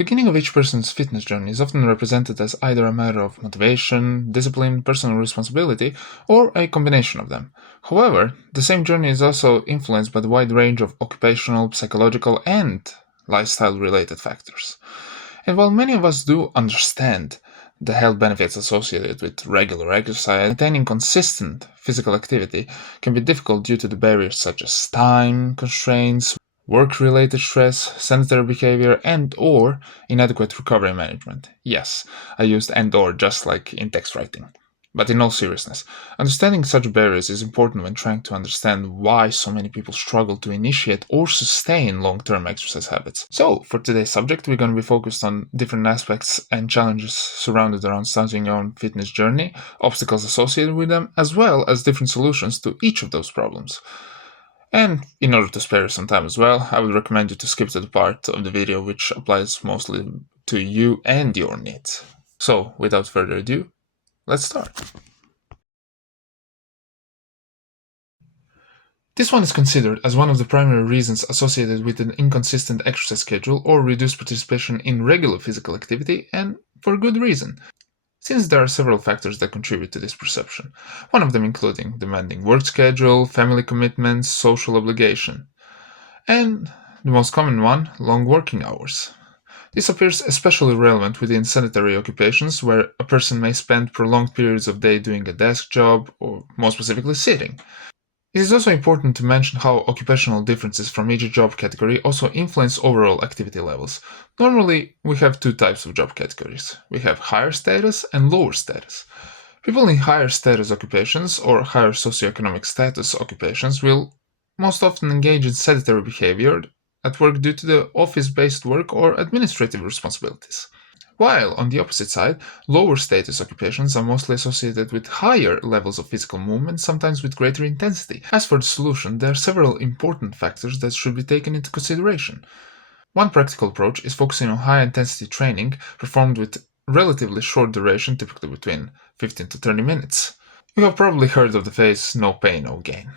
beginning of each person's fitness journey is often represented as either a matter of motivation, discipline, personal responsibility, or a combination of them. However, the same journey is also influenced by the wide range of occupational, psychological, and lifestyle-related factors. And while many of us do understand the health benefits associated with regular exercise, maintaining consistent physical activity can be difficult due to the barriers such as time constraints, work-related stress, sedentary behavior, and/or inadequate recovery management. Yes, I used and/or just like in text writing. But in all seriousness, understanding such barriers is important when trying to understand why so many people struggle to initiate or sustain long-term exercise habits. So, for today's subject, we're going to be focused on different aspects and challenges surrounded around starting your own fitness journey, obstacles associated with them, as well as different solutions to each of those problems. And in order to spare you some time as well, I would recommend you to skip to the part of the video which applies mostly to you and your needs. So, without further ado, let's start. This one is considered as one of the primary reasons associated with an inconsistent exercise schedule or reduced participation in regular physical activity, and for good reason, since there are several factors that contribute to this perception, one of them including demanding work schedule, family commitments, social obligation, and the most common one, long working hours. This appears especially relevant within sedentary occupations where a person may spend prolonged periods of day doing a desk job, or more specifically sitting. It is also important to mention how occupational differences from each job category also influence overall activity levels. Normally, we have two types of job categories. We have higher status and lower status. People in higher status occupations or higher socioeconomic status occupations will most often engage in sedentary behavior at work due to the office-based work or administrative responsibilities. While, on the opposite side, lower status occupations are mostly associated with higher levels of physical movement, sometimes with greater intensity. As for the solution, there are several important factors that should be taken into consideration. One practical approach is focusing on high-intensity training performed with relatively short duration, typically between 15 to 30 minutes. You have probably heard of the phrase no pain, no gain.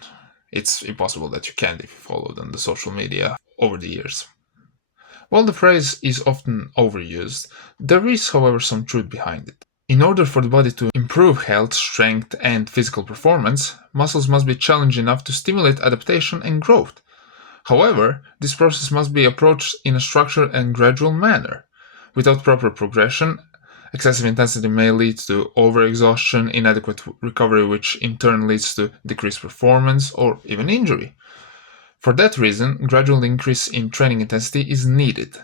It's impossible that you can't if you followed on the social media over the years. While the phrase is often overused, there is, however, some truth behind it. In order for the body to improve health, strength, and physical performance, muscles must be challenged enough to stimulate adaptation and growth. However, this process must be approached in a structured and gradual manner. Without proper progression, excessive intensity may lead to overexhaustion, inadequate recovery, which in turn leads to decreased performance or even injury. For that reason, gradual increase in training intensity is needed.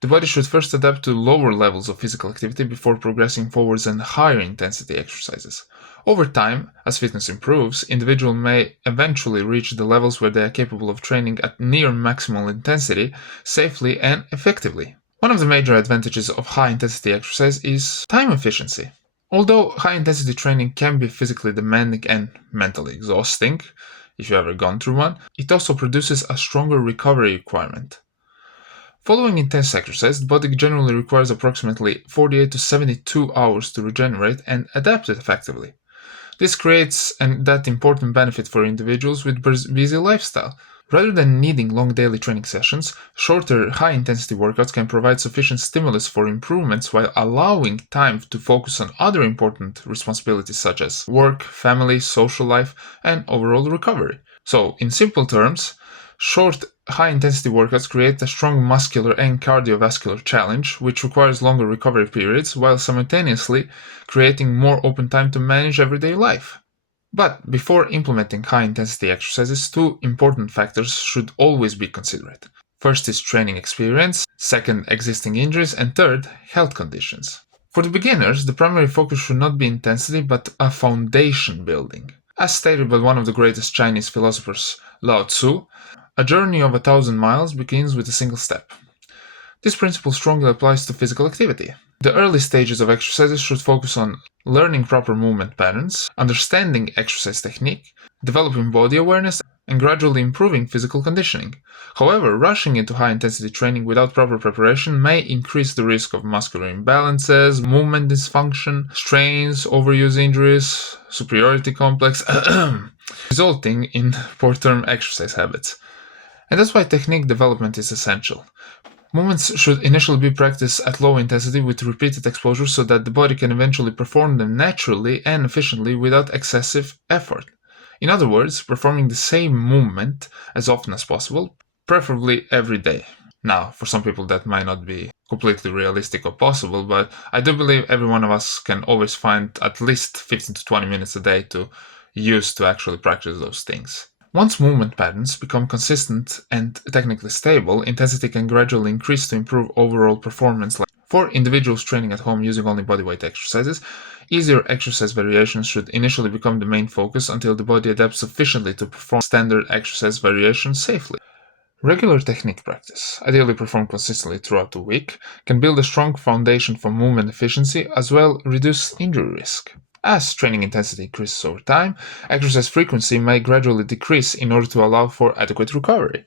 The body should first adapt to lower levels of physical activity before progressing forwards and higher intensity exercises. Over time, as fitness improves, individuals may eventually reach the levels where they are capable of training at near maximal intensity, safely and effectively. One of the major advantages of high-intensity exercise is time efficiency. Although high-intensity training can be physically demanding and mentally exhausting, if you've ever gone through one, it also produces a stronger recovery requirement. Following intense exercise, the body generally requires approximately 48 to 72 hours to regenerate and adapt effectively. This creates that important benefit for individuals with busy lifestyle. Rather than needing long daily training sessions, shorter high-intensity workouts can provide sufficient stimulus for improvements while allowing time to focus on other important responsibilities such as work, family, social life, and overall recovery. So, in simple terms, short high-intensity workouts create a strong muscular and cardiovascular challenge, which requires longer recovery periods while simultaneously creating more open time to manage everyday life. But before implementing high-intensity exercises, two important factors should always be considered. First is training experience, second, existing injuries, and third, health conditions. For the beginners, the primary focus should not be intensity, but a foundation building. As stated by one of the greatest Chinese philosophers, Lao Tzu, a journey of 1,000 miles begins with a single step. This principle strongly applies to physical activity. The early stages of exercises should focus on learning proper movement patterns, understanding exercise technique, developing body awareness, and gradually improving physical conditioning. However, rushing into high-intensity training without proper preparation may increase the risk of muscular imbalances, movement dysfunction, strains, overuse injuries, superiority complex, resulting in poor-term exercise habits. And that's why technique development is essential. Movements should initially be practiced at low intensity with repeated exposure so that the body can eventually perform them naturally and efficiently without excessive effort. In other words, performing the same movement as often as possible, preferably every day. Now, for some people that might not be completely realistic or possible, but I do believe every one of us can always find at least 15 to 20 minutes a day to use to actually practice those things. Once movement patterns become consistent and technically stable, intensity can gradually increase to improve overall performance. For individuals training at home using only bodyweight exercises, easier exercise variations should initially become the main focus until the body adapts sufficiently to perform standard exercise variations safely. Regular technique practice, ideally performed consistently throughout the week, can build a strong foundation for movement efficiency as well reduce injury risk. As training intensity increases over time, exercise frequency may gradually decrease in order to allow for adequate recovery.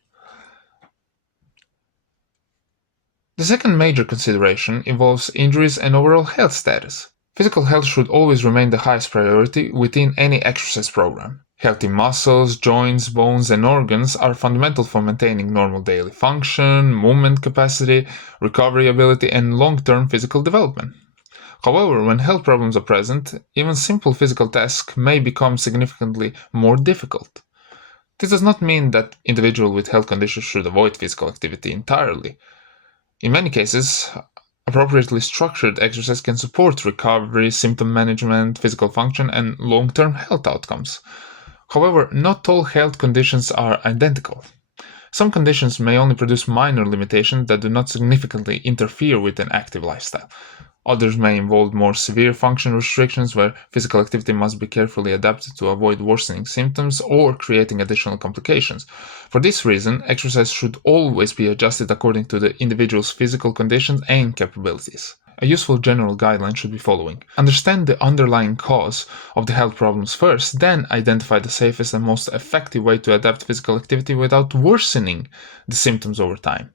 The second major consideration involves injuries and overall health status. Physical health should always remain the highest priority within any exercise program. Healthy muscles, joints, bones, and organs are fundamental for maintaining normal daily function, movement capacity, recovery ability, and long-term physical development. However, when health problems are present, even simple physical tasks may become significantly more difficult. This does not mean that individuals with health conditions should avoid physical activity entirely. In many cases, appropriately structured exercise can support recovery, symptom management, physical function, and long-term health outcomes. However, not all health conditions are identical. Some conditions may only produce minor limitations that do not significantly interfere with an active lifestyle. Others may involve more severe function restrictions where physical activity must be carefully adapted to avoid worsening symptoms or creating additional complications. For this reason, exercise should always be adjusted according to the individual's physical conditions and capabilities. A useful general guideline should be following. Understand the underlying cause of the health problems first, then identify the safest and most effective way to adapt physical activity without worsening the symptoms over time.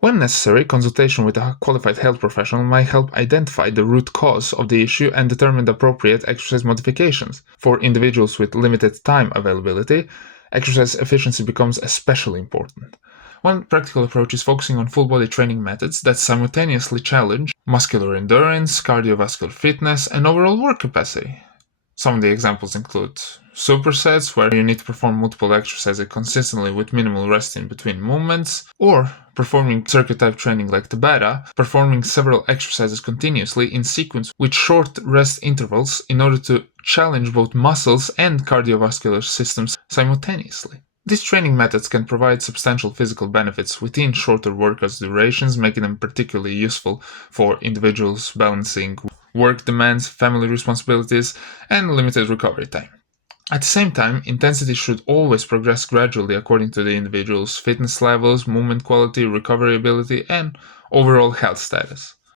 When necessary, consultation with a qualified health professional might help identify the root cause of the issue and determine the appropriate exercise modifications. For individuals with limited time availability, exercise efficiency becomes especially important. One practical approach is focusing on full body training methods that simultaneously challenge muscular endurance, cardiovascular fitness, and overall work capacity. Some of the examples include supersets, where you need to perform multiple exercises consistently with minimal rest in between movements, or performing circuit type training like Tabata, performing several exercises continuously in sequence with short rest intervals in order to challenge both muscles and cardiovascular systems simultaneously. These training methods can provide substantial physical benefits within shorter workout durations, making them particularly useful for individuals balancing work demands, family responsibilities, and limited recovery time. At the same time, intensity should always progress gradually according to the individual's fitness levels, movement quality, recovery ability, and overall health status.